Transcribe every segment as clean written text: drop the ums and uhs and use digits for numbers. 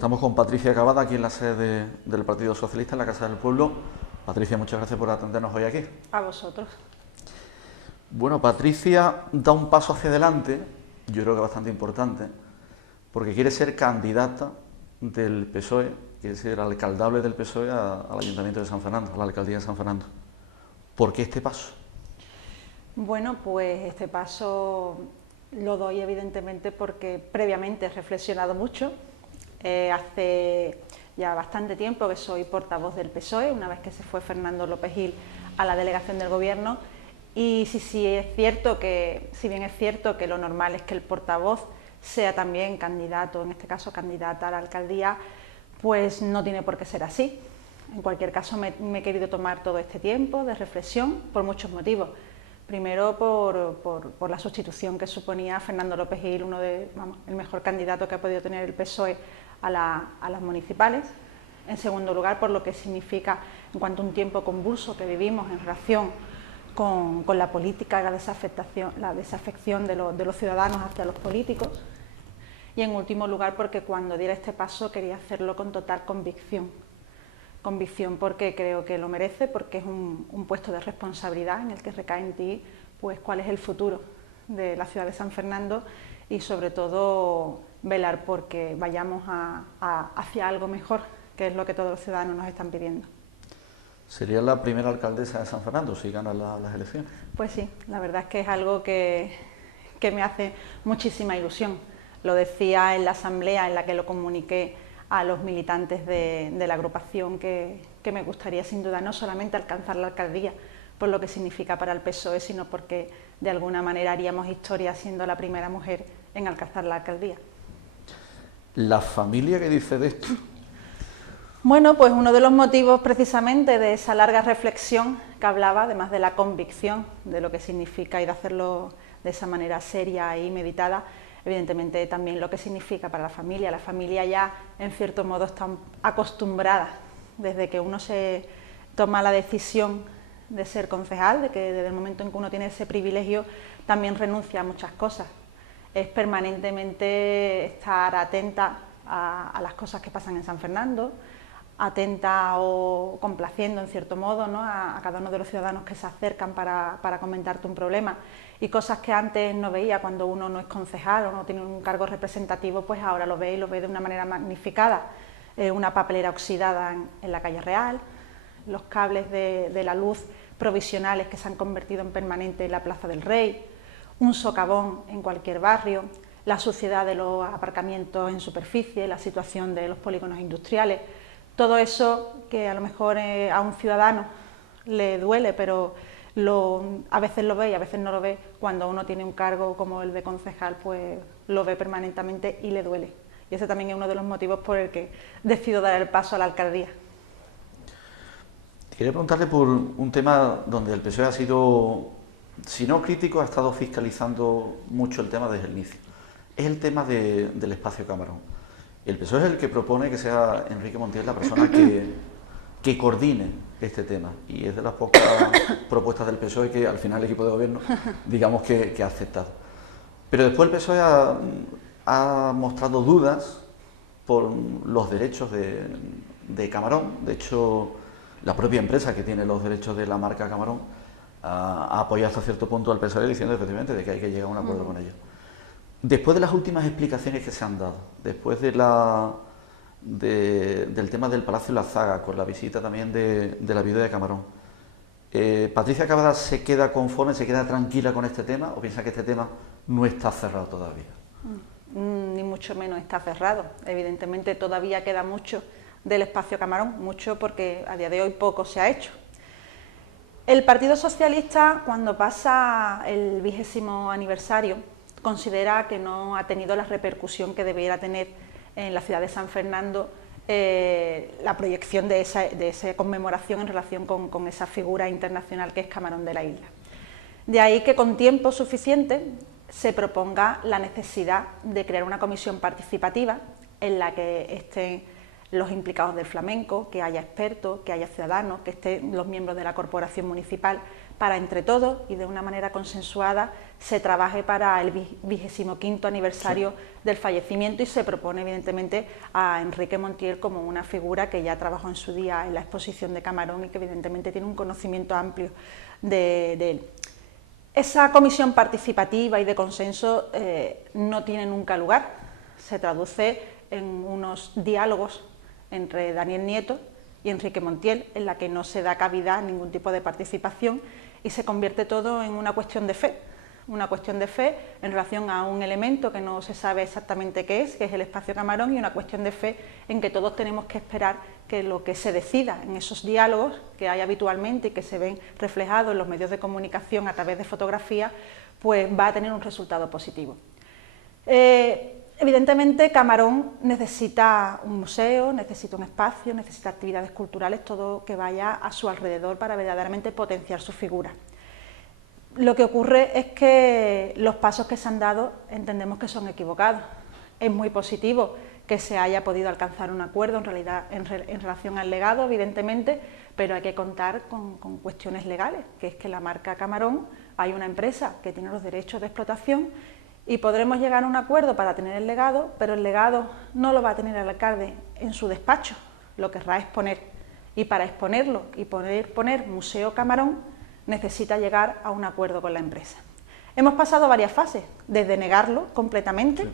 Pues estamos con Patricia Cavada aquí en la sede del Partido Socialista, en la Casa del Pueblo. Patricia, muchas gracias por atendernos hoy aquí. A vosotros. Bueno, Patricia da un paso hacia adelante, yo creo que bastante importante, porque quiere ser candidata del PSOE, quiere ser alcaldable del PSOE al Ayuntamiento de San Fernando, a la Alcaldía de San Fernando. ¿Por qué este paso? Bueno, pues este paso lo doy evidentemente porque previamente he reflexionado mucho. Hace ya bastante tiempo que soy portavoz del PSOE, una vez que se fue Fernando López Gil a la delegación del Gobierno, y sí es cierto que, si bien es cierto que lo normal es que el portavoz sea también candidato, en este caso candidata a la alcaldía, pues no tiene por qué ser así. En cualquier caso me he querido tomar todo este tiempo de reflexión por muchos motivos. Primero por la sustitución que suponía Fernando López Gil, el mejor candidato que ha podido tener el PSOE a las municipales. En segundo lugar, por lo que significa en cuanto a un tiempo convulso que vivimos en relación con la política y la desafección de los ciudadanos hacia los políticos. Y en último lugar, porque cuando diera este paso quería hacerlo con total convicción. Convicción porque creo que lo merece, porque es un puesto de responsabilidad en el que recae en ti pues cuál es el futuro de la ciudad de San Fernando y sobre todo velar porque vayamos hacia algo mejor, que es lo que todos los ciudadanos nos están pidiendo. ¿Sería la primera alcaldesa de San Fernando si gana las elecciones? Pues sí, la verdad es que es algo que me hace muchísima ilusión. Lo decía en la asamblea en la que lo comuniqué a los militantes de la agrupación que me gustaría sin duda no solamente alcanzar la alcaldía por lo que significa para el PSOE, sino porque de alguna manera haríamos historia siendo la primera mujer en alcanzar la alcaldía. ¿La familia qué dice de esto? Bueno, pues uno de los motivos precisamente de esa larga reflexión que hablaba, además de la convicción de lo que significa y de hacerlo de esa manera seria y meditada, evidentemente también lo que significa para la familia. La familia ya en cierto modo está acostumbrada desde que uno se toma la decisión de ser concejal, de que desde el momento en que uno tiene ese privilegio también renuncia a muchas cosas. Es permanentemente estar atenta a las cosas que pasan en San Fernando, atenta o complaciendo en cierto modo, ¿no?, a cada uno de los ciudadanos que se acercan para comentarte un problema, y cosas que antes no veía cuando uno no es concejal o no tiene un cargo representativo, pues ahora lo ve y lo ve de una manera magnificada. Una papelera oxidada en la calle Real, los cables de la luz provisionales que se han convertido en permanente en la Plaza del Rey, un socavón en cualquier barrio, la suciedad de los aparcamientos en superficie, la situación de los polígonos industriales. Todo eso que a lo mejor a un ciudadano le duele, pero a veces lo ve y a veces no lo ve. Cuando uno tiene un cargo como el de concejal, pues lo ve permanentemente y le duele. Y ese también es uno de los motivos por el que decido dar el paso a la alcaldía. Quería preguntarle por un tema donde el PSOE ha sido, si no crítico, ha estado fiscalizando mucho el tema desde el inicio. Es el tema del espacio Camarón. El PSOE es el que propone que sea Enrique Montiel la persona que coordine este tema, y es de las pocas propuestas del PSOE que al final el equipo de gobierno, digamos que ha aceptado. Pero después el PSOE ha mostrado dudas por los derechos de Camarón. De hecho, la propia empresa que tiene los derechos de la marca Camarón ha apoyado hasta cierto punto al PSOE diciendo efectivamente de que hay que llegar a un acuerdo con ellos. Después de las últimas explicaciones que se han dado, después del tema del Palacio La Zaga, con la visita también de la viuda de Camarón, ¿Patricia Cavada se queda conforme, se queda tranquila con este tema o piensa que este tema no está cerrado todavía? Ni mucho menos está cerrado. Evidentemente todavía queda mucho del espacio Camarón, mucho porque a día de hoy poco se ha hecho. El Partido Socialista, cuando pasa el 20º aniversario, considera que no ha tenido la repercusión que debiera tener en la ciudad de San Fernando la proyección de esa conmemoración en relación con esa figura internacional que es Camarón de la Isla. De ahí que con tiempo suficiente se proponga la necesidad de crear una comisión participativa en la que estén los implicados del flamenco, que haya expertos, que haya ciudadanos, que estén los miembros de la corporación municipal, para entre todos y de una manera consensuada se trabaje para el 25º aniversario del fallecimiento, y se propone evidentemente a Enrique Montiel como una figura que ya trabajó en su día en la exposición de Camarón y que evidentemente tiene un conocimiento amplio de él. Esa comisión participativa y de consenso no tiene nunca lugar, se traduce en unos diálogos entre Daniel Nieto y Enrique Montiel, en la que no se da cabida a ningún tipo de participación y se convierte todo en una cuestión de fe en relación a un elemento que no se sabe exactamente qué es el espacio Camarón, y una cuestión de fe en que todos tenemos que esperar que lo que se decida en esos diálogos que hay habitualmente y que se ven reflejados en los medios de comunicación a través de fotografías, pues va a tener un resultado positivo. Evidentemente Camarón necesita un museo, necesita un espacio, necesita actividades culturales, todo que vaya a su alrededor para verdaderamente potenciar su figura. Lo que ocurre es que los pasos que se han dado entendemos que son equivocados. Es muy positivo que se haya podido alcanzar un acuerdo en relación al legado, evidentemente, pero hay que contar con cuestiones legales, que es que la marca Camarón, hay una empresa que tiene los derechos de explotación y podremos llegar a un acuerdo para tener el legado, pero el legado no lo va a tener el alcalde en su despacho, lo querrá exponer, y para exponerlo y poner Museo Camarón necesita llegar a un acuerdo con la empresa. Hemos pasado varias fases, desde negarlo completamente,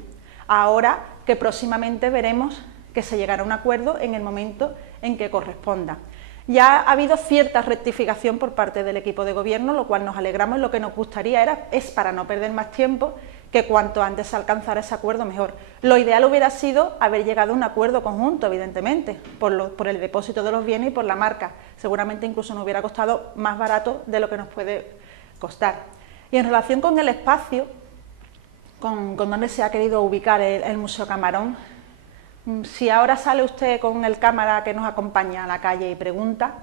a ahora que próximamente veremos que se llegará a un acuerdo en el momento en que corresponda. Ya ha habido cierta rectificación por parte del equipo de gobierno, lo cual nos alegramos. Lo que nos gustaría es, para no perder más tiempo, que cuanto antes se alcanzara ese acuerdo mejor. Lo ideal hubiera sido haber llegado a un acuerdo conjunto, evidentemente, por el depósito de los bienes y por la marca. Seguramente incluso nos hubiera costado más barato de lo que nos puede costar. Y en relación con el espacio, con donde se ha querido ubicar el Museo Camarón, si ahora sale usted con el cámara que nos acompaña a la calle y pregunta,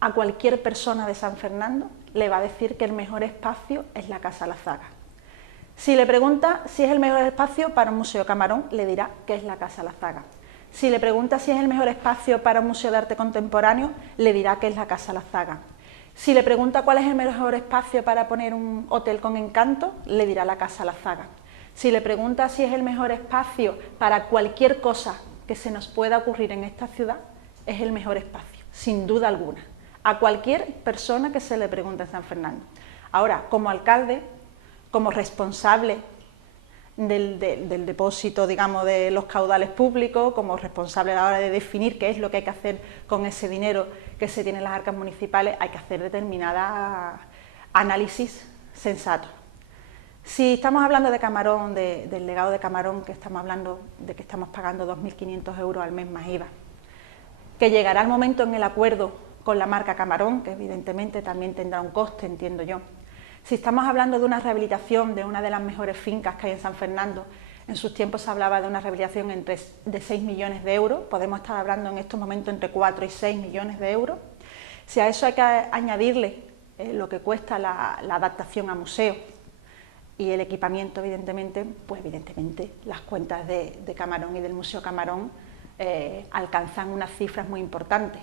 a cualquier persona de San Fernando le va a decir que el mejor espacio es la Casa La Zaga. Si le pregunta si es el mejor espacio para un Museo Camarón, le dirá que es la Casa La Zaga. Si le pregunta si es el mejor espacio para un museo de arte contemporáneo, le dirá que es la Casa La Zaga. Si le pregunta cuál es el mejor espacio para poner un hotel con encanto, le dirá la Casa La Zaga. Si le pregunta si es el mejor espacio para cualquier cosa que se nos pueda ocurrir en esta ciudad, es el mejor espacio, sin duda alguna, a cualquier persona que se le pregunte en San Fernando. Ahora, como alcalde, como responsable del depósito, digamos, de los caudales públicos, como responsable a la hora de definir qué es lo que hay que hacer con ese dinero que se tiene en las arcas municipales, hay que hacer determinados análisis sensatos. Si estamos hablando de Camarón, del legado de Camarón, que estamos hablando de que estamos pagando 2.500 euros al mes más IVA, que llegará el momento en el acuerdo con la marca Camarón, que evidentemente también tendrá un coste, entiendo yo. Si estamos hablando de una rehabilitación de una de las mejores fincas que hay en San Fernando, en sus tiempos se hablaba de una rehabilitación de 6 millones de euros, podemos estar hablando en estos momentos entre 4 y 6 millones de euros. Si a eso hay que añadirle lo que cuesta la adaptación a museo y el equipamiento, evidentemente, pues evidentemente las cuentas de Camarón y del Museo Camarón alcanzan unas cifras muy importantes.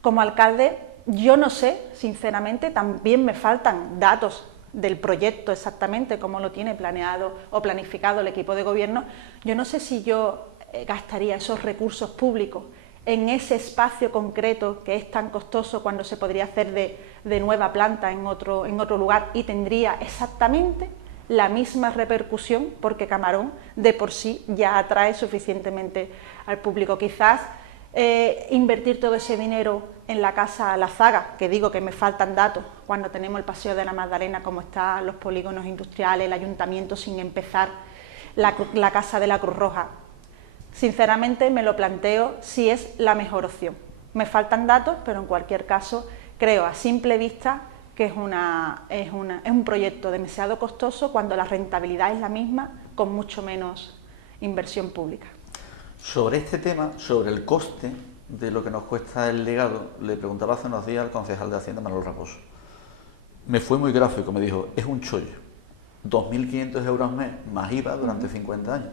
Como alcalde, yo no sé, sinceramente, también me faltan datos del proyecto exactamente, cómo lo tiene planeado o planificado el equipo de gobierno. Yo no sé si yo gastaría esos recursos públicos en ese espacio concreto que es tan costoso cuando se podría hacer de nueva planta en otro lugar y tendría exactamente la misma repercusión, porque Camarón de por sí ya atrae suficientemente al público. Quizás invertir todo ese dinero en la Casa La Zaga, que digo que me faltan datos, cuando tenemos el Paseo de la Magdalena, como están los polígonos industriales, el ayuntamiento sin empezar, la Casa de la Cruz Roja. Sinceramente me lo planteo si es la mejor opción. Me faltan datos, pero en cualquier caso creo a simple vista que es un proyecto demasiado costoso cuando la rentabilidad es la misma, con mucho menos inversión pública. Sobre este tema, sobre el coste de lo que nos cuesta el legado, le preguntaba hace unos días al concejal de Hacienda, Manuel Raposo. Me fue muy gráfico, me dijo, es un chollo, 2.500 euros al mes más IVA durante 50 años.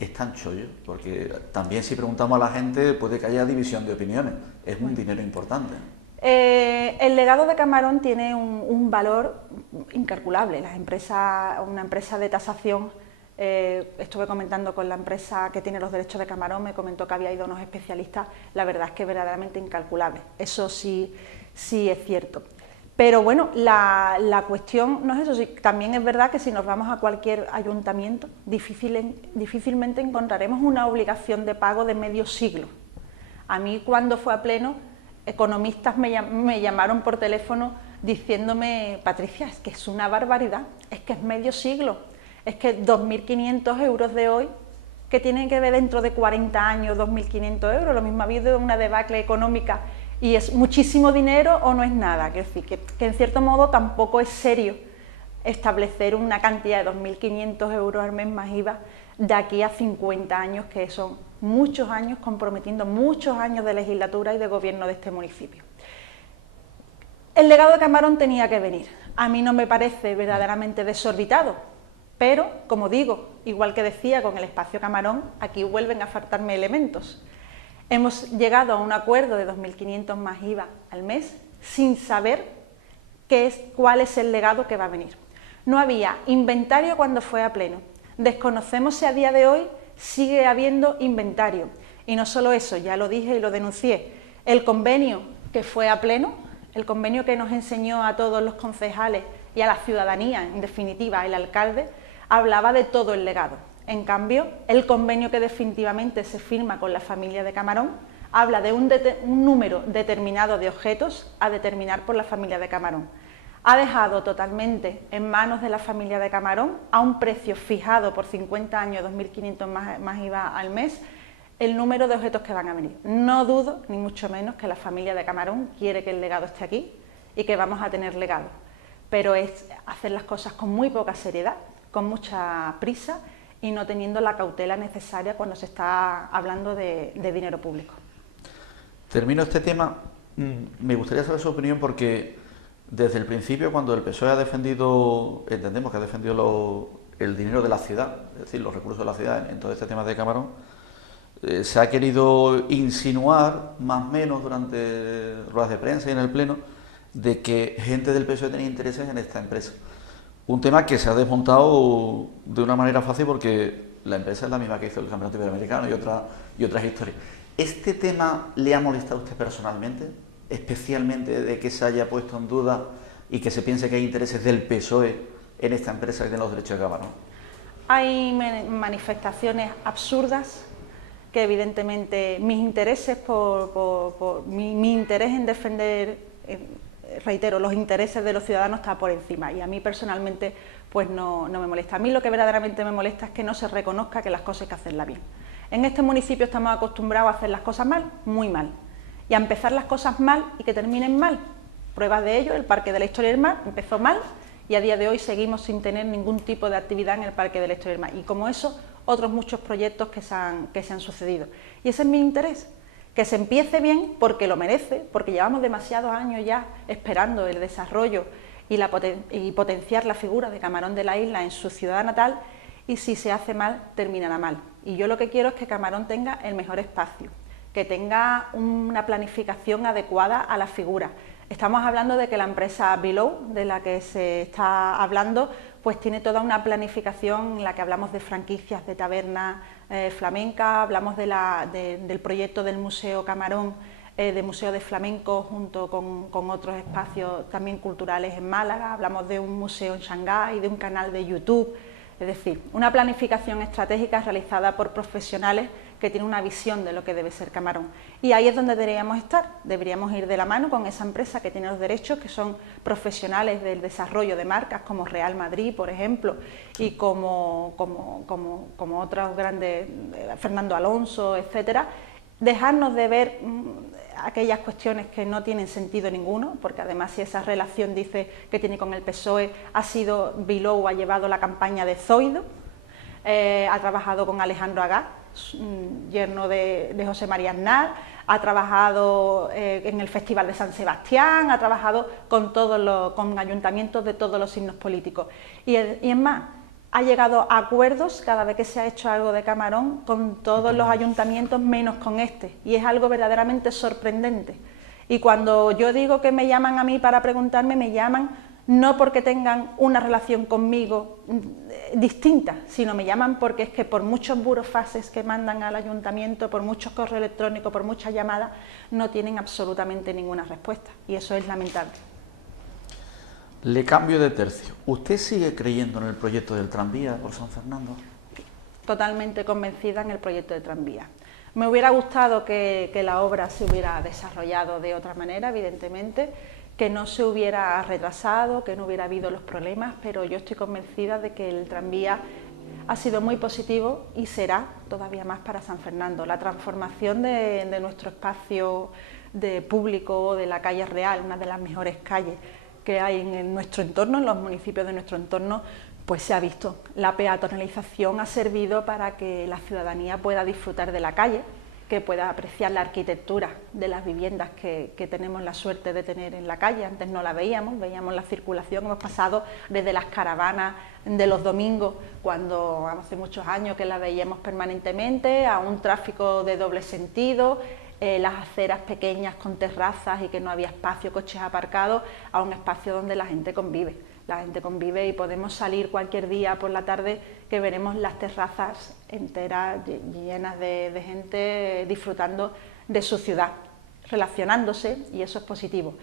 es tan chollo, porque también si preguntamos a la gente puede que haya división de opiniones, es un dinero importante. El legado de Camarón tiene un valor incalculable. Una empresa de tasación, estuve comentando con la empresa que tiene los derechos de Camarón, me comentó que había ido unos especialistas, la verdad es que es verdaderamente incalculable, eso sí es cierto. Pero bueno, la cuestión no es eso, también es verdad que si nos vamos a cualquier ayuntamiento, difícilmente encontraremos una obligación de pago de medio siglo. A mí cuando fue a pleno, economistas me llamaron por teléfono diciéndome, Patricia, es que es una barbaridad, es que es medio siglo, es que 2.500 euros de hoy, que tienen que ver dentro de 40 años 2.500 euros, lo mismo ha habido una debacle económica y es muchísimo dinero o no es nada, es decir, que en cierto modo tampoco es serio establecer una cantidad de 2.500 euros al mes más IVA de aquí a 50 años, que son muchos años comprometiendo muchos años de legislatura y de gobierno de este municipio. El legado de Camarón tenía que venir, a mí no me parece verdaderamente desorbitado, pero como digo, igual que decía con el espacio Camarón, aquí vuelven a faltarme elementos. Hemos llegado a un acuerdo de 2.500 más IVA al mes sin saber cuál es el legado que va a venir. No había inventario cuando fue a pleno. Desconocemos si a día de hoy sigue habiendo inventario. Y no solo eso, ya lo dije y lo denuncié, el convenio que fue a pleno, el convenio que nos enseñó a todos los concejales y a la ciudadanía, en definitiva, el alcalde, hablaba de todo el legado. En cambio, el convenio que definitivamente se firma con la familia de Camarón habla de un número determinado de objetos a determinar por la familia de Camarón. Ha dejado totalmente en manos de la familia de Camarón, a un precio fijado por 50 años, 2.500 más IVA al mes, el número de objetos que van a venir. No dudo, ni mucho menos, que la familia de Camarón quiere que el legado esté aquí y que vamos a tener legado, pero es hacer las cosas con muy poca seriedad, con mucha prisa y no teniendo la cautela necesaria cuando se está hablando de dinero público. Termino este tema, me gustaría saber su opinión porque desde el principio cuando el PSOE ha defendido, entendemos que ha defendido el dinero de la ciudad, es decir, los recursos de la ciudad en todo este tema de Camarón, se ha querido insinuar más o menos durante ruedas de prensa y en el pleno de que gente del PSOE tenía intereses en esta empresa. Un tema que se ha desmontado de una manera fácil porque la empresa es la misma que hizo el Campeonato Iberoamericano y otras historias. ¿Este tema le ha molestado a usted personalmente? Especialmente de que se haya puesto en duda y que se piense que hay intereses del PSOE en esta empresa que tiene los derechos de Camarón. Hay manifestaciones absurdas que evidentemente mis intereses mi interés en defender, reitero, los intereses de los ciudadanos está por encima y a mí personalmente pues no me molesta. A mí lo que verdaderamente me molesta es que no se reconozca que las cosas hay que hacerlas bien. En este municipio estamos acostumbrados a hacer las cosas mal, muy mal, y a empezar las cosas mal y que terminen mal. Pruebas de ello, el Parque de la Historia del Mar empezó mal y a día de hoy seguimos sin tener ningún tipo de actividad en el Parque de la Historia del Mar. Y como eso, otros muchos proyectos que se han sucedido. Y ese es mi interés, que se empiece bien porque lo merece, porque llevamos demasiados años ya esperando el desarrollo y potenciar la figura de Camarón de la Isla en su ciudad natal, y si se hace mal, terminará mal. Y yo lo que quiero es que Camarón tenga el mejor espacio, que tenga una planificación adecuada a la figura. Estamos hablando de que la empresa Below, de la que se está hablando, pues tiene toda una planificación en la que hablamos de franquicias de taberna flamenca, hablamos del proyecto del Museo Camarón, de Museo de Flamenco, junto con otros espacios también culturales en Málaga, hablamos de un museo en Shanghái, de un canal de YouTube, es decir, una planificación estratégica realizada por profesionales que tienen una visión de lo que debe ser Camarón. Y ahí es donde deberíamos estar, deberíamos ir de la mano con esa empresa que tiene los derechos, que son profesionales del desarrollo de marcas como Real Madrid, por ejemplo, y como otros grandes, Fernando Alonso, etcétera, dejarnos de ver aquellas cuestiones que no tienen sentido ninguno, porque además si esa relación dice que tiene con el PSOE, Below ha llevado la campaña de Zoido, ha trabajado con Alejandro Agag, yerno de José María Aznar, ha trabajado en el Festival de San Sebastián, ha trabajado con ayuntamientos de todos los signos políticos. Y es más, ha llegado a acuerdos cada vez que se ha hecho algo de Camarón con todos los ayuntamientos menos con este, y es algo verdaderamente sorprendente. Y cuando yo digo que me llaman a mí para preguntarme, me llaman no porque tengan una relación conmigo distinta, sino me llaman porque es que por muchos burofaxes que mandan al ayuntamiento, por muchos correos electrónicos, por muchas llamadas, no tienen absolutamente ninguna respuesta, y eso es lamentable. Le cambio de tercio. ¿Usted sigue creyendo en el proyecto del tranvía por San Fernando? Totalmente convencida en el proyecto de tranvía. Me hubiera gustado que la obra se hubiera desarrollado de otra manera, evidentemente, que no se hubiera retrasado, que no hubiera habido los problemas, pero yo estoy convencida de que el tranvía ha sido muy positivo y será todavía más para San Fernando. La transformación de nuestro espacio de público, de la calle Real, una de las mejores calles que hay en nuestro entorno, en los municipios de nuestro entorno, pues se ha visto. La peatonalización ha servido para que la ciudadanía pueda disfrutar de la calle, que pueda apreciar la arquitectura de las viviendas que tenemos la suerte de tener en la calle. Antes no la veíamos la circulación, hemos pasado desde las caravanas de los domingos, cuando hace muchos años que la veíamos permanentemente, a un tráfico de doble sentido, las aceras pequeñas con terrazas y que no había espacio, coches aparcados, a un espacio donde la gente convive. La gente convive y podemos salir cualquier día por la tarde que veremos las terrazas enteras llenas de gente disfrutando de su ciudad, relacionándose, y eso es positivo.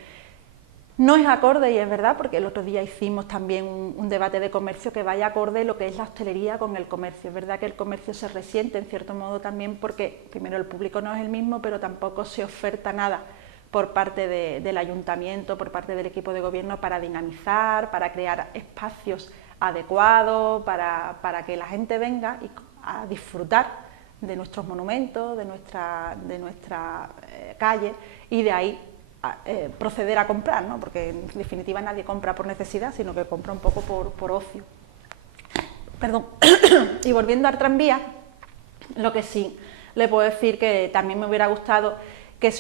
No es acorde, y es verdad, porque el otro día hicimos también un debate de comercio que vaya acorde lo que es la hostelería con el comercio. Es verdad que el comercio se resiente en cierto modo también porque primero el público no es el mismo, pero tampoco se oferta nada por parte del ayuntamiento, por parte del equipo de gobierno para dinamizar, para crear espacios adecuados, para que la gente venga a disfrutar de nuestros monumentos, de nuestra calle, y de ahí proceder a comprar, ¿no? Porque en definitiva nadie compra por necesidad, sino que compra un poco por ocio. Perdón. Y volviendo al tranvía, lo que sí le puedo decir que también me hubiera gustado que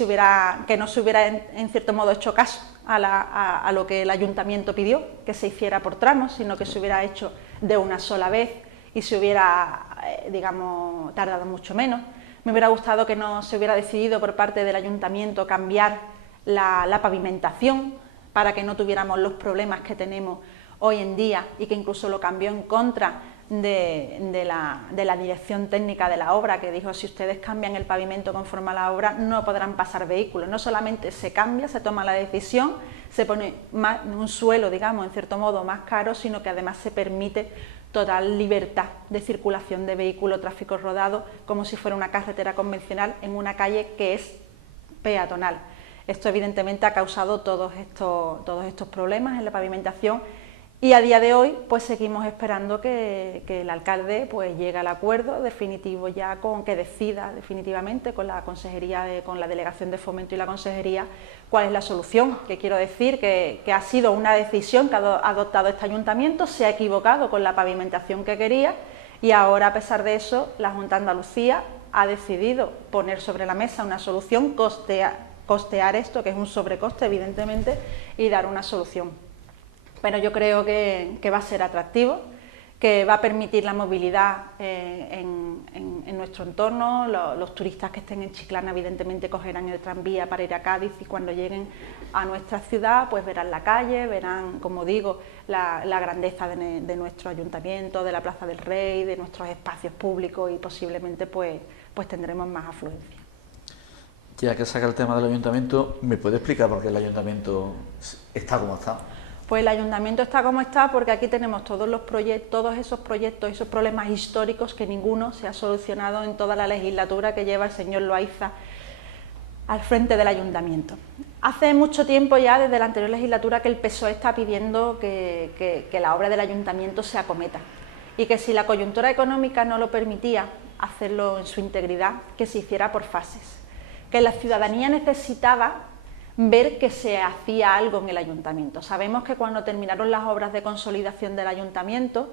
no se hubiera en cierto modo hecho caso a lo que el ayuntamiento pidió, que se hiciera por tramos, sino que se hubiera hecho de una sola vez y se hubiera, digamos, tardado mucho menos. Me hubiera gustado que no se hubiera decidido por parte del ayuntamiento cambiar la pavimentación para que no tuviéramos los problemas que tenemos hoy en día, y que incluso lo cambió en contra de la dirección técnica de la obra, que dijo: si ustedes cambian el pavimento conforme a la obra no podrán pasar vehículos. No solamente se cambia, se toma la decisión, se pone un suelo, digamos, en cierto modo más caro, sino que además se permite total libertad de circulación de vehículos, tráfico rodado, como si fuera una carretera convencional en una calle que es peatonal. Esto evidentemente ha causado todos estos problemas en la pavimentación, y a día de hoy pues seguimos esperando que el alcalde pues llegue al acuerdo definitivo, ya con que decida definitivamente con la consejería, con la delegación de fomento y la consejería, cuál es la solución. Que quiero decir que ha sido una decisión que ha adoptado este ayuntamiento, se ha equivocado con la pavimentación que quería, y ahora, a pesar de eso, la Junta de Andalucía ha decidido poner sobre la mesa una solución, costear esto, que es un sobrecoste evidentemente, y dar una solución. Pero yo creo que va a ser atractivo, que va a permitir la movilidad en nuestro entorno. Los turistas que estén en Chiclana evidentemente cogerán el tranvía para ir a Cádiz, y cuando lleguen a nuestra ciudad pues verán la calle, verán, como digo, la grandeza de nuestro ayuntamiento, de la Plaza del Rey, de nuestros espacios públicos, y posiblemente pues tendremos más afluencia. Ya que saca el tema del ayuntamiento, ¿me puede explicar por qué el ayuntamiento está como está? Pues el ayuntamiento está como está porque aquí tenemos todos esos proyectos, esos problemas históricos que ninguno se ha solucionado en toda la legislatura que lleva el señor Loaiza al frente del ayuntamiento. Hace mucho tiempo ya, desde la anterior legislatura, que el PSOE está pidiendo que la obra del ayuntamiento se acometa, y que si la coyuntura económica no lo permitía hacerlo en su integridad, que se hiciera por fases, que la ciudadanía necesitaba ver que se hacía algo en el ayuntamiento. Sabemos que cuando terminaron las obras de consolidación del ayuntamiento,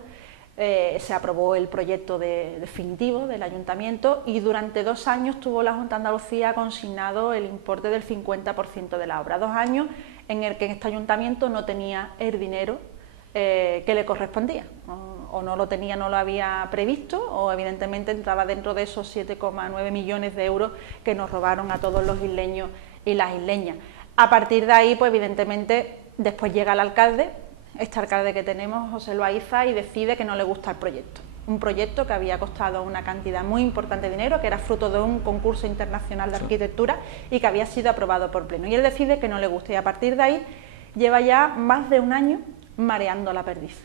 se aprobó el proyecto definitivo del ayuntamiento, y durante 2 años tuvo la Junta de Andalucía consignado el importe del 50% de la obra. 2 años en el que este ayuntamiento no tenía el dinero que le correspondía, o no lo tenía, no lo había previsto, o evidentemente entraba dentro de esos 7,9 millones de euros que nos robaron a todos los isleños y las isleñas. A partir de ahí, pues evidentemente, después llega el alcalde, este alcalde que tenemos, José Loaiza, y decide que no le gusta el proyecto. Un proyecto que había costado una cantidad muy importante de dinero, que era fruto de un concurso internacional de arquitectura y que había sido aprobado por pleno. Y él decide que no le gusta, y a partir de ahí lleva ya más de un año mareando la perdiz,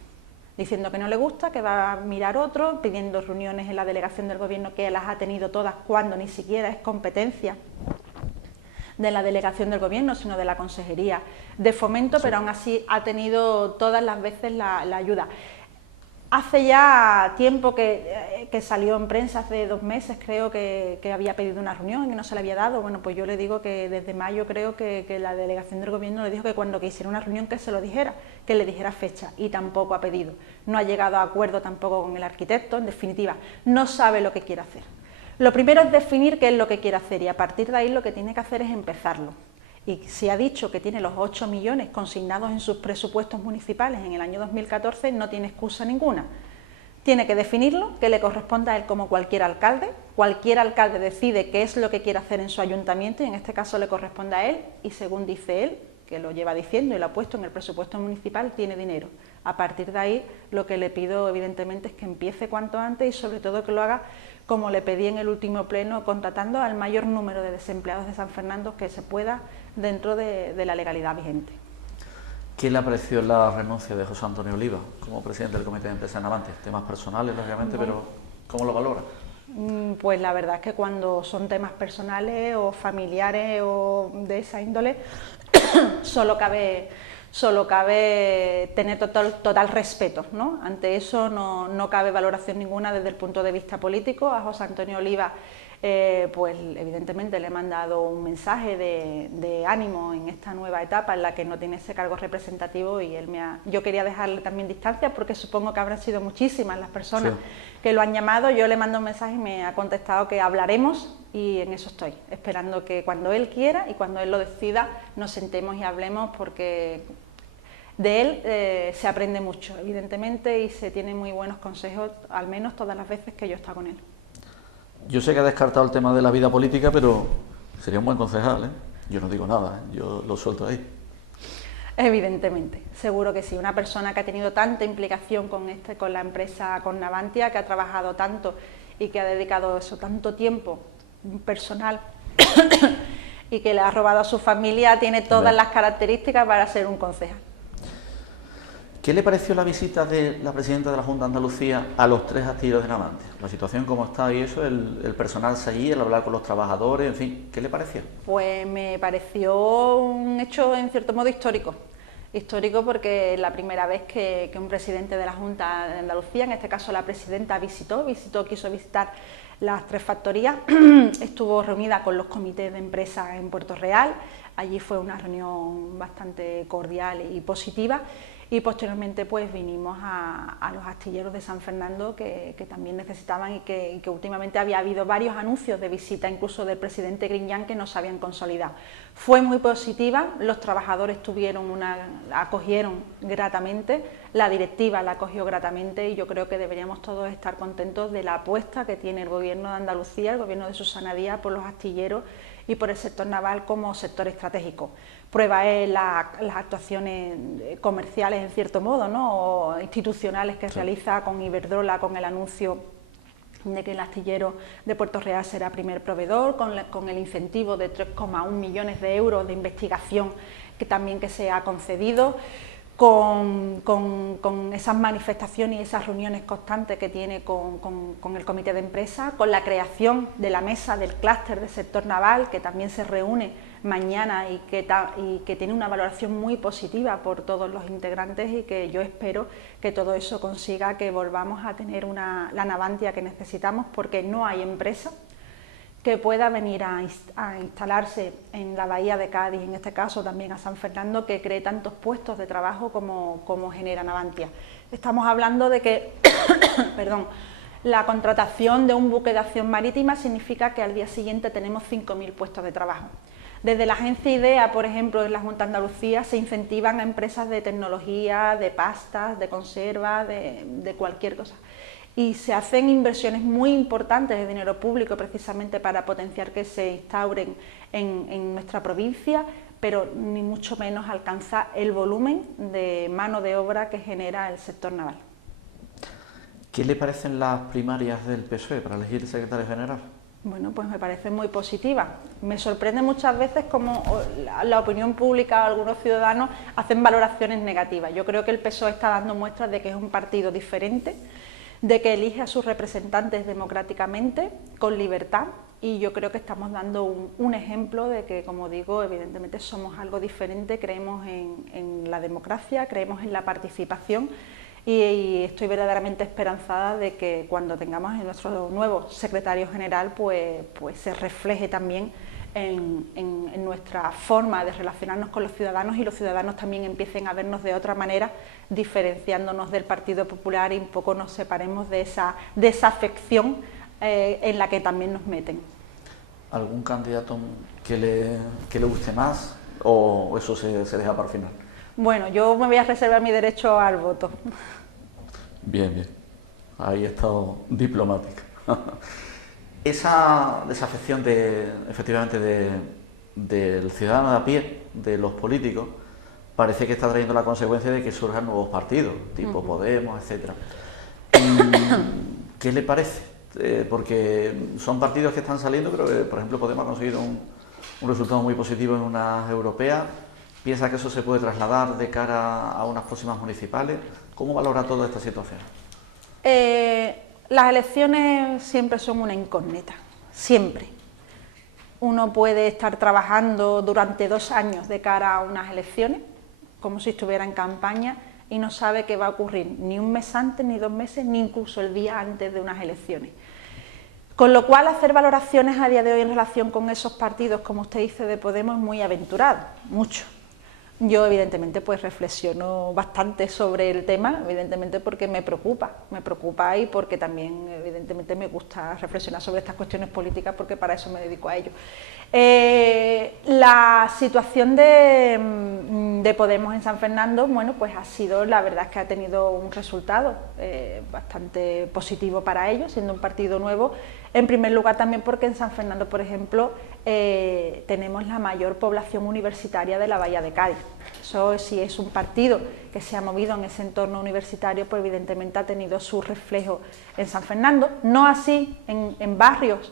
diciendo que no le gusta, que va a mirar otro, pidiendo reuniones en la delegación del gobierno, que las ha tenido todas cuando ni siquiera es competencia de la delegación del gobierno, sino de la Consejería de Fomento, sí. Pero aún así ha tenido todas las veces la ayuda. Hace ya tiempo que salió en prensa, hace 2 meses creo que había pedido una reunión y que no se le había dado. Bueno, pues yo le digo que desde mayo creo que la delegación del gobierno le dijo que cuando quisiera una reunión que se lo dijera, que le dijera fecha, y tampoco ha pedido. No ha llegado a acuerdo tampoco con el arquitecto, en definitiva, no sabe lo que quiere hacer. Lo primero es definir qué es lo que quiere hacer y a partir de ahí lo que tiene que hacer es empezarlo. Y si ha dicho que tiene los 8 millones consignados en sus presupuestos municipales en el año 2014, no tiene excusa ninguna. Tiene que definirlo, que le corresponda a él como cualquier alcalde. Cualquier alcalde decide qué es lo que quiere hacer en su ayuntamiento y en este caso le corresponde a él y según dice él, que lo lleva diciendo y lo ha puesto en el presupuesto municipal, tiene dinero. A partir de ahí lo que le pido evidentemente es que empiece cuanto antes y sobre todo que lo haga como le pedí en el último pleno, contratando al mayor número de desempleados de San Fernando que se pueda dentro de la legalidad vigente. ¿Qué le pareció la renuncia de José Antonio Oliva como presidente del Comité de Empresa en Navantia? Temas personales, lógicamente, bueno, pero ¿cómo lo valora? Pues la verdad es que cuando son temas personales o familiares o de esa índole, solo cabe tener total respeto, ¿no? Ante eso no cabe valoración ninguna desde el punto de vista político. A José Antonio Oliva, pues evidentemente le he mandado un mensaje de ánimo en esta nueva etapa en la que no tiene ese cargo representativo y yo quería dejarle también distancia porque supongo que habrán sido muchísimas las personas que lo han llamado. Yo le mando un mensaje y me ha contestado que hablaremos y en eso estoy, esperando que cuando él quiera y cuando él lo decida nos sentemos y hablemos porque de él se aprende mucho, evidentemente, y se tienen muy buenos consejos, al menos todas las veces que yo he estado con él. Yo sé que ha descartado el tema de la vida política, pero sería un buen concejal, ¿eh? Yo no digo nada, ¿eh? Yo lo suelto ahí. Evidentemente, seguro que sí. Una persona que ha tenido tanta implicación con la empresa, con Navantia, que ha trabajado tanto y que ha dedicado eso tanto tiempo personal y que le ha robado a su familia, tiene todas las características para ser un concejal. ¿Qué le pareció la visita de la presidenta de la Junta de Andalucía a los 3 astilleros de Navantia? La situación como está y eso, el personal allí, el hablar con los trabajadores, en fin, ¿qué le pareció? Pues me pareció un hecho en cierto modo histórico. Histórico porque es la primera vez que un presidente de la Junta de Andalucía, en este caso la presidenta, quiso visitar las 3 factorías, estuvo reunida con los comités de empresa en Puerto Real, allí fue una reunión bastante cordial y positiva. Y posteriormente pues vinimos a los astilleros de San Fernando que también necesitaban y que últimamente había habido varios anuncios de visita incluso del presidente Griñán que no se habían consolidado. Fue muy positiva, los trabajadores acogieron gratamente, la directiva la acogió gratamente y yo creo que deberíamos todos estar contentos de la apuesta que tiene el Gobierno de Andalucía, el Gobierno de Susana Díaz por los astilleros y por el sector naval como sector estratégico. Prueba es las actuaciones comerciales, en cierto modo, ¿no? O institucionales que realiza con Iberdrola, con el anuncio de que el astillero de Puerto Real será primer proveedor, con el incentivo de 3,1 millones de euros de investigación que se ha concedido, con esas manifestaciones y esas reuniones constantes que tiene con el comité de empresa, con la creación de la mesa del clúster del sector naval, que también se reúne mañana y que tiene una valoración muy positiva por todos los integrantes y que yo espero que todo eso consiga que volvamos a tener la Navantia que necesitamos, porque no hay empresa que pueda venir a instalarse en la bahía de Cádiz, en este caso también a San Fernando, que cree tantos puestos de trabajo como genera Navantia. Estamos hablando de que perdón, la contratación de un buque de acción marítima significa que al día siguiente tenemos 5.000 puestos de trabajo. Desde la agencia IDEA, por ejemplo, en la Junta de Andalucía se incentivan a empresas de tecnología, de pastas, de conserva, de cualquier cosa. Y se hacen inversiones muy importantes de dinero público precisamente para potenciar que se instauren en nuestra provincia, pero ni mucho menos alcanza el volumen de mano de obra que genera el sector naval. ¿Qué le parecen las primarias del PSOE para elegir secretario general? Bueno, pues me parece muy positiva. Me sorprende muchas veces cómo la opinión pública o algunos ciudadanos hacen valoraciones negativas. Yo creo que el PSOE está dando muestras de que es un partido diferente, de que elige a sus representantes democráticamente, con libertad, y yo creo que estamos dando un ejemplo de que, como digo, evidentemente somos algo diferente, creemos en la democracia, creemos en la participación, y estoy verdaderamente esperanzada de que cuando tengamos a nuestro nuevo secretario general pues se refleje también en nuestra forma de relacionarnos con los ciudadanos, y los ciudadanos también empiecen a vernos de otra manera, diferenciándonos del Partido Popular, y un poco nos separemos de esa desafección en la que también nos meten. ¿Algún candidato que le guste más o eso se deja para el final? Bueno, yo me voy a reservar mi derecho al voto. Bien, bien. Ahí he estado diplomática. Esa desafección efectivamente del ciudadano de a pie, de los políticos, parece que está trayendo la consecuencia de que surjan nuevos partidos, tipo Podemos, etc. ¿Qué le parece? Porque son partidos que están saliendo, pero por ejemplo Podemos ha conseguido un resultado muy positivo en unas europeas. ¿Piensa que eso se puede trasladar de cara a unas próximas municipales? ¿Cómo valora toda esta situación? Las elecciones siempre son una incógnita, siempre. Uno puede estar trabajando durante 2 años de cara a unas elecciones, como si estuviera en campaña, y no sabe qué va a ocurrir ni un mes antes, ni 2 meses, ni incluso el día antes de unas elecciones. Con lo cual, hacer valoraciones a día de hoy en relación con esos partidos, como usted dice, de Podemos, es muy aventurado, mucho. Yo evidentemente pues reflexiono bastante sobre el tema, evidentemente porque me preocupa y porque también evidentemente me gusta reflexionar sobre estas cuestiones políticas, porque para eso me dedico a ello. La situación de Podemos en San Fernando, bueno, pues ha sido, la verdad es que ha tenido un resultado bastante positivo para ellos, siendo un partido nuevo. En primer lugar también porque en San Fernando, por ejemplo, tenemos la mayor población universitaria de la Bahía de Cádiz. Eso, si es un partido que se ha movido en ese entorno universitario, pues evidentemente ha tenido su reflejo en San Fernando, no así en barrios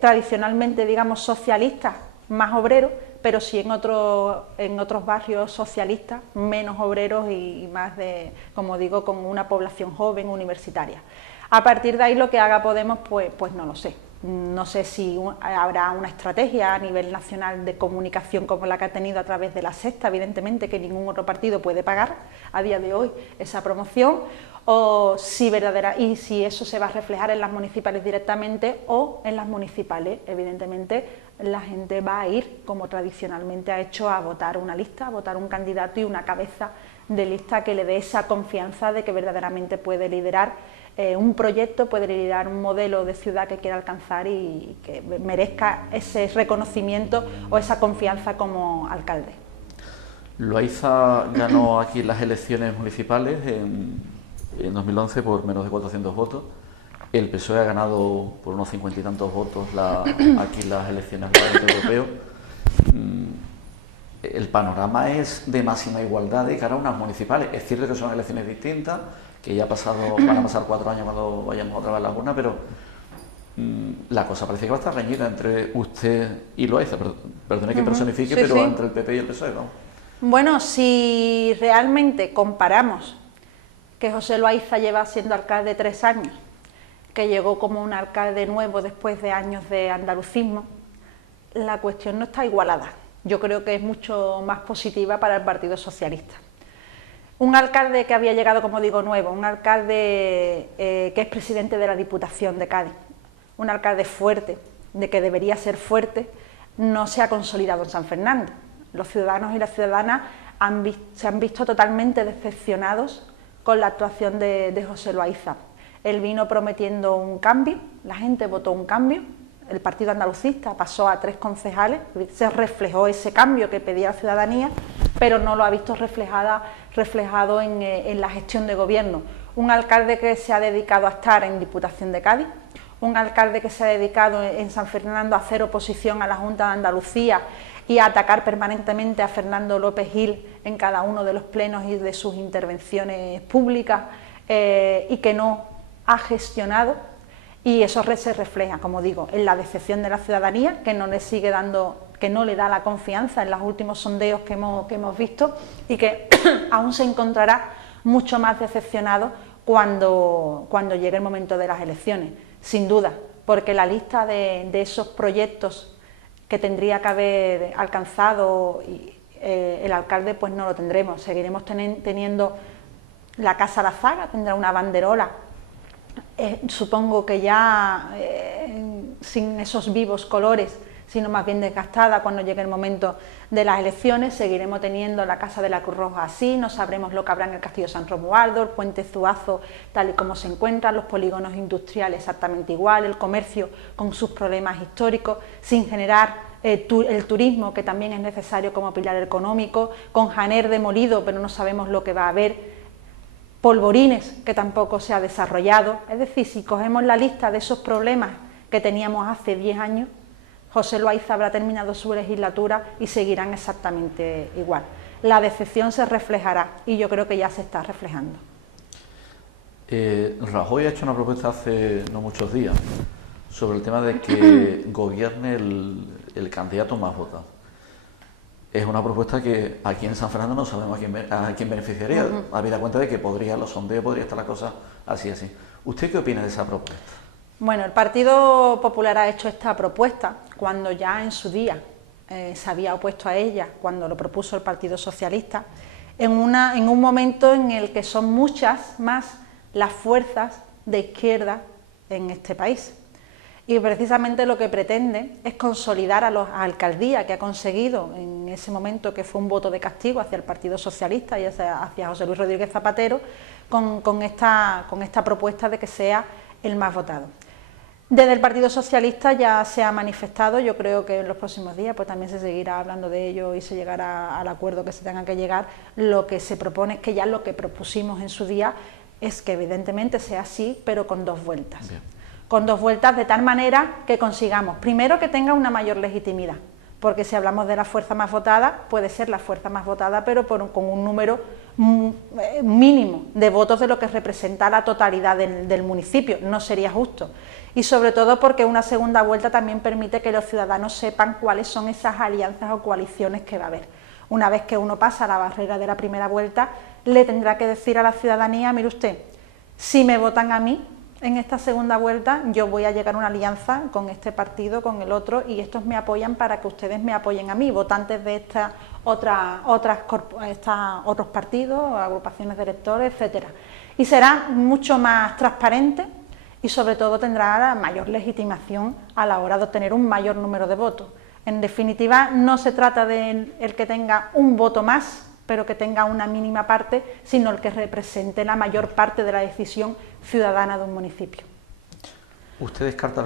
tradicionalmente, digamos, socialistas, más obreros, pero sí en otros barrios socialistas, menos obreros y más de, como digo, con una población joven universitaria. A partir de ahí lo que haga Podemos, pues no lo sé. No sé si habrá una estrategia a nivel nacional de comunicación como la que ha tenido a través de La Sexta, evidentemente que ningún otro partido puede pagar a día de hoy esa promoción, o si y si eso se va a reflejar en las municipales directamente o en las municipales. Evidentemente la gente va a ir, como tradicionalmente ha hecho, a votar una lista, a votar un candidato y una cabeza de lista que le dé esa confianza de que verdaderamente puede liderar un proyecto, puede liderar un modelo de ciudad que quiera alcanzar y que merezca ese reconocimiento o esa confianza como alcalde. Loayza ganó aquí las elecciones municipales en 2011 por menos de 400 votos. El PSOE ha ganado por unos 50 y tantos votos aquí las elecciones al Parlamento Europeo. El panorama es de máxima igualdad de cara a unas municipales. Es cierto que son elecciones distintas, que ya van a pasar 4 años cuando vayamos otra vez a la urna, pero la cosa parece que va a estar reñida entre usted y Loayza. Perdone que personifique, sí, pero sí. Entre el PP y el PSOE, ¿no? Bueno, si realmente comparamos que José Loayza lleva siendo alcalde 3 años, que llegó como un alcalde nuevo después de años de andalucismo, la cuestión no está igualada. Yo creo que es mucho más positiva para el Partido Socialista. Un alcalde que había llegado, como digo, nuevo, un alcalde que es presidente de la Diputación de Cádiz, un alcalde fuerte, de que debería ser fuerte, no se ha consolidado en San Fernando. Los ciudadanos y las ciudadanas se han visto totalmente decepcionados con la actuación de José Loayza. Él vino prometiendo un cambio, la gente votó un cambio, el partido andalucista pasó a 3 concejales, se reflejó ese cambio que pedía la ciudadanía, pero no lo ha visto reflejado en la gestión de gobierno. Un alcalde que se ha dedicado a estar en Diputación de Cádiz, un alcalde que se ha dedicado en San Fernando a hacer oposición a la Junta de Andalucía y a atacar permanentemente a Fernando López Gil en cada uno de los plenos y de sus intervenciones públicas, y que no ha gestionado, y eso se refleja, como digo, en la decepción de la ciudadanía, que no le sigue dando, que no le da la confianza en los últimos sondeos que hemos visto, y que aún se encontrará mucho más decepcionado cuando llegue el momento de las elecciones, sin duda, porque la lista de esos proyectos que tendría que haber alcanzado el alcalde, pues no lo tendremos. Seguiremos teniendo la Casa La Zaga, tendrá una banderola, supongo que ya sin esos vivos colores, sino más bien desgastada cuando llegue el momento de las elecciones. Seguiremos teniendo la Casa de la Cruz Roja así, no sabremos lo que habrá en el Castillo San Romualdo, el Puente Zuazo tal y como se encuentran, los polígonos industriales exactamente igual, el comercio con sus problemas históricos, sin generar el turismo, que también es necesario como pilar económico, con Janer demolido, pero no sabemos lo que va a haber, Polvorines, que tampoco se ha desarrollado. Es decir, si cogemos la lista de esos problemas que teníamos hace 10 años, José Loaiza habrá terminado su legislatura y seguirán exactamente igual. La decepción se reflejará y yo creo que ya se está reflejando. Rajoy ha hecho una propuesta hace no muchos días sobre el tema de que gobierne el candidato más votado. Es una propuesta que aquí en San Fernando no sabemos a quién beneficiaría, habida cuenta de que los sondeos podría estar la cosa así. ¿Usted qué opina de esa propuesta? Bueno, el Partido Popular ha hecho esta propuesta cuando ya en su día se había opuesto a ella, cuando lo propuso el Partido Socialista, en un momento en el que son muchas más las fuerzas de izquierda en este país. Y precisamente lo que pretende es consolidar a la alcaldía que ha conseguido en ese momento, que fue un voto de castigo hacia el Partido Socialista y hacia José Luis Rodríguez Zapatero, con esta propuesta de que sea el más votado. Desde el Partido Socialista ya se ha manifestado, yo creo que en los próximos días pues también se seguirá hablando de ello y se llegará al acuerdo que se tenga que llegar. Lo que se propone es que ya lo que propusimos en su día es que evidentemente sea así, pero con 2 vueltas. Bien. Con 2 vueltas de tal manera que consigamos, primero, que tenga una mayor legitimidad, porque si hablamos de la fuerza más votada, puede ser la fuerza más votada, pero con un número mínimo de votos de lo que representa la totalidad del municipio, no sería justo. Y sobre todo porque una segunda vuelta también permite que los ciudadanos sepan cuáles son esas alianzas o coaliciones que va a haber. Una vez que uno pasa la barrera de la primera vuelta, le tendrá que decir a la ciudadanía, mire usted, si me votan a mí, en esta segunda vuelta yo voy a llegar a una alianza con este partido, con el otro, y estos me apoyan para que ustedes me apoyen a mí, votantes de otros partidos, agrupaciones de electores, etcétera. Y será mucho más transparente y sobre todo tendrá mayor legitimación a la hora de obtener un mayor número de votos. En definitiva, no se trata de el que tenga un voto más, pero que tenga una mínima parte, sino el que represente la mayor parte de la decisión ciudadana de un municipio. ¿Usted descarta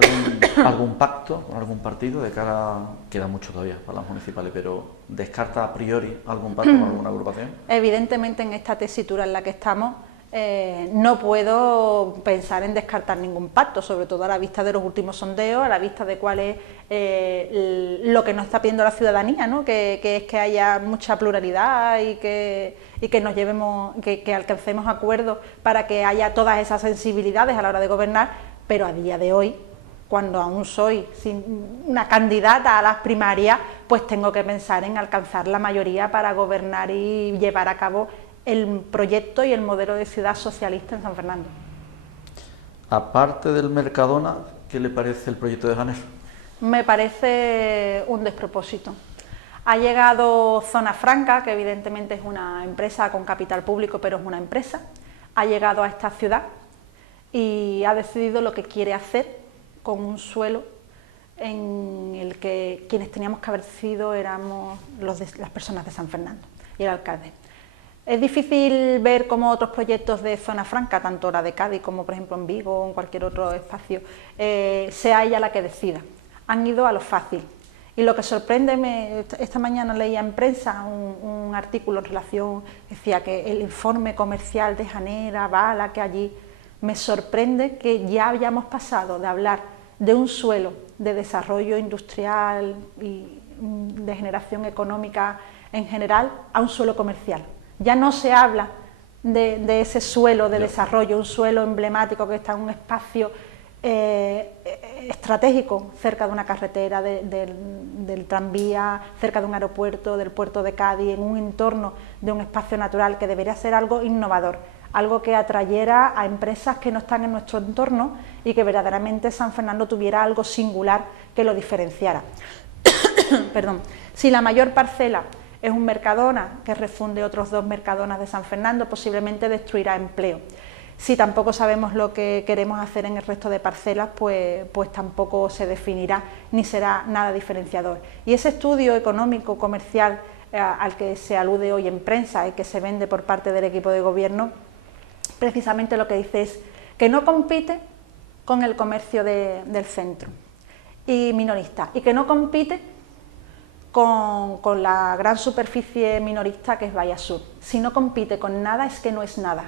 algún pacto con algún partido de cara, queda mucho todavía para las municipales, pero descarta a priori algún pacto con alguna agrupación? Evidentemente en esta tesitura en la que estamos no puedo pensar en descartar ningún pacto, sobre todo a la vista de los últimos sondeos, a la vista de cuál es lo que nos está pidiendo la ciudadanía, ¿no? que es que haya mucha pluralidad y que nos llevemos, que alcancemos acuerdos para que haya todas esas sensibilidades a la hora de gobernar, pero a día de hoy, cuando aún soy una candidata a las primarias, pues tengo que pensar en alcanzar la mayoría para gobernar y llevar a cabo el proyecto y el modelo de ciudad socialista en San Fernando. Aparte del Mercadona, ¿qué le parece el proyecto de Janer? Me parece un despropósito. Ha llegado Zona Franca, que evidentemente es una empresa con capital público, pero es una empresa. Ha llegado a esta ciudad y ha decidido lo que quiere hacer con un suelo en el que quienes teníamos que haber sido éramos las personas de San Fernando y el alcalde. Es difícil ver cómo otros proyectos de Zona Franca, tanto la de Cádiz como por ejemplo en Vigo o en cualquier otro espacio, sea ella la que decida. han ido a lo fácil. Y lo que sorprende, esta mañana leía en prensa un artículo en relación, decía que el informe comercial de Janer avala que allí, me sorprende que ya hayamos pasado de hablar de un suelo de desarrollo industrial y de generación económica en general a un suelo comercial. Ya no se habla de ese suelo de desarrollo, un suelo emblemático que está en un espacio estratégico, cerca de una carretera, del tranvía, cerca de un aeropuerto, del puerto de Cádiz, en un entorno de un espacio natural que debería ser algo innovador, algo que atrayera a empresas que no están en nuestro entorno y que verdaderamente San Fernando tuviera algo singular que lo diferenciara. Perdón. Si la mayor parcela es un Mercadona que refunde otros 2 Mercadonas de San Fernando, posiblemente destruirá empleo. Si tampoco sabemos lo que queremos hacer en el resto de parcelas, pues tampoco se definirá ni será nada diferenciador. Y ese estudio económico, comercial, al que se alude hoy en prensa y que se vende por parte del equipo de gobierno, precisamente lo que dice es que no compite con el comercio del centro y minorista, y que no compite con la gran superficie minorista que es Bahía Sur. Si no compite con nada es que no es nada.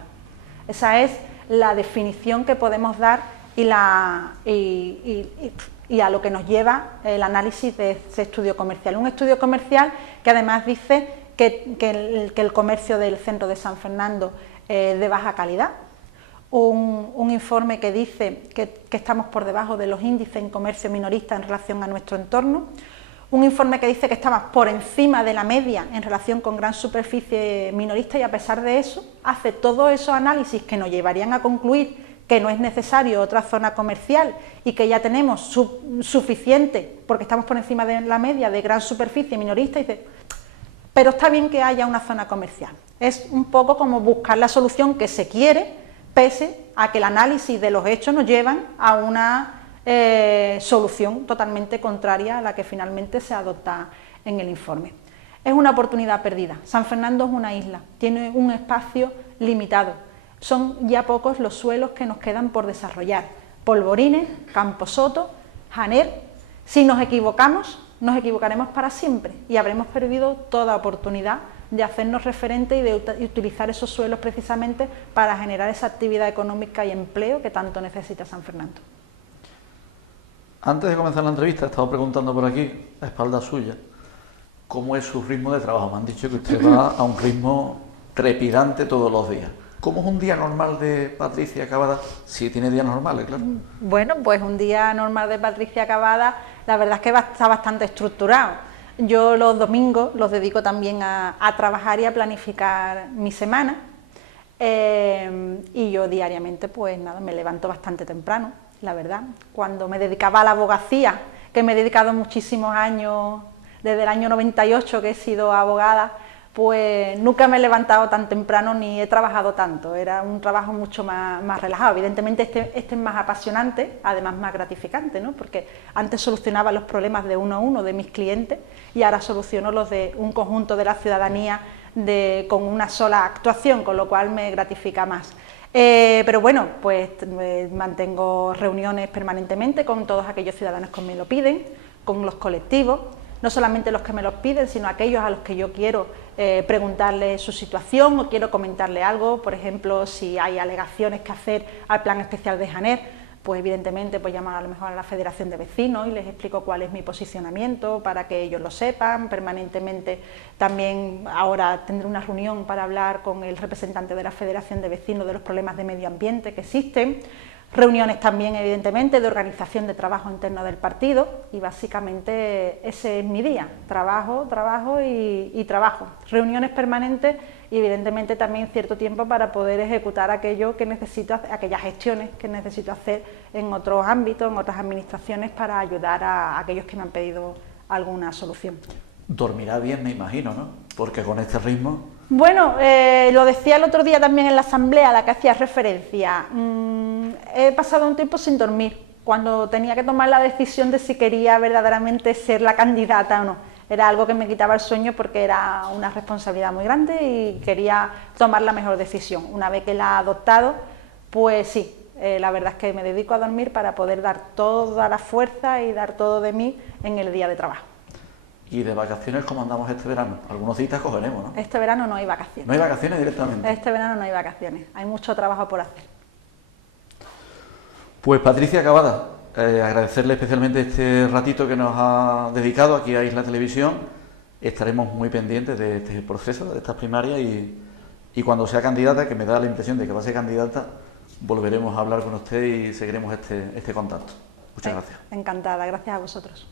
Esa es la definición que podemos dar y a lo que nos lleva el análisis de ese estudio comercial. Un estudio comercial que además dice que el comercio del centro de San Fernando es de baja calidad. Un informe que dice que estamos por debajo de los índices en comercio minorista en relación a nuestro entorno. Un informe que dice que estamos por encima de la media en relación con gran superficie minorista, y a pesar de eso hace todos esos análisis que nos llevarían a concluir que no es necesario otra zona comercial y que ya tenemos suficiente porque estamos por encima de la media de gran superficie minorista, y dice, pero está bien que haya una zona comercial. Es un poco como buscar la solución que se quiere, pese a que el análisis de los hechos nos llevan a una solución totalmente contraria a la que finalmente se adopta en el informe. Es una oportunidad perdida. San Fernando es una isla, tiene un espacio limitado. Son ya pocos los suelos que nos quedan por desarrollar. Polvorines, Camposoto, Janer. Si nos equivocamos, nos equivocaremos para siempre y habremos perdido toda oportunidad de hacernos referente y de utilizar esos suelos precisamente para generar esa actividad económica y empleo que tanto necesita San Fernando. Antes de comenzar la entrevista, he estado preguntando por aquí, a espaldas suya, cómo es su ritmo de trabajo. Me han dicho que usted va a un ritmo trepidante todos los días. ¿Cómo es un día normal de Patricia Cavada? Si tiene días normales, claro. Bueno, pues un día normal de Patricia Cavada, la verdad es que está bastante estructurado. Yo los domingos los dedico también a trabajar y a planificar mi semana. Y yo diariamente, pues nada, me levanto bastante temprano. La verdad, cuando me dedicaba a la abogacía, que me he dedicado muchísimos años, desde el año 98 que he sido abogada, pues nunca me he levantado tan temprano ni he trabajado tanto, era un trabajo mucho más relajado. Evidentemente este es más apasionante, además más gratificante, ¿no? Porque antes solucionaba los problemas de uno a uno de mis clientes y ahora soluciono los de un conjunto de la ciudadanía con una sola actuación, con lo cual me gratifica más. Pero bueno, pues mantengo reuniones permanentemente con todos aquellos ciudadanos que me lo piden, con los colectivos, no solamente los que me los piden, sino aquellos a los que yo quiero preguntarle su situación o quiero comentarle algo. Por ejemplo, si hay alegaciones que hacer al plan especial de Janer, pues evidentemente pues llamo a lo mejor a la Federación de Vecinos y les explico cuál es mi posicionamiento para que ellos lo sepan. Permanentemente también ahora tendré una reunión para hablar con el representante de la Federación de Vecinos de los problemas de medio ambiente que existen. Reuniones también evidentemente de organización de trabajo interno del partido, y básicamente ese es mi día, trabajo y trabajo. Reuniones permanentes y evidentemente también cierto tiempo para poder ejecutar aquello que necesito, aquellas gestiones que necesito hacer en otros ámbitos, en otras administraciones, para ayudar a aquellos que me han pedido alguna solución. Dormirá bien, me imagino, ¿no? Porque con este ritmo... Bueno, lo decía el otro día también en la asamblea a la que hacía referencia. He pasado un tiempo sin dormir, cuando tenía que tomar la decisión de si quería verdaderamente ser la candidata o no. Era algo que me quitaba el sueño porque era una responsabilidad muy grande y quería tomar la mejor decisión. Una vez que la he adoptado, pues sí, La verdad es que me dedico a dormir para poder dar toda la fuerza y dar todo de mí en el día de trabajo. ¿Y de vacaciones cómo andamos este verano? Algunos días cogeremos, ¿no? Este verano no hay vacaciones. ¿No hay vacaciones directamente? Este verano no hay vacaciones, hay mucho trabajo por hacer. Pues Patricia Cavada, agradecerle especialmente este ratito que nos ha dedicado aquí a Isla Televisión. Estaremos muy pendientes de este proceso, de estas primarias, y cuando sea candidata, que me da la impresión de que va a ser candidata, volveremos a hablar con usted y seguiremos este contacto. Muchas gracias. Encantada, gracias a vosotros.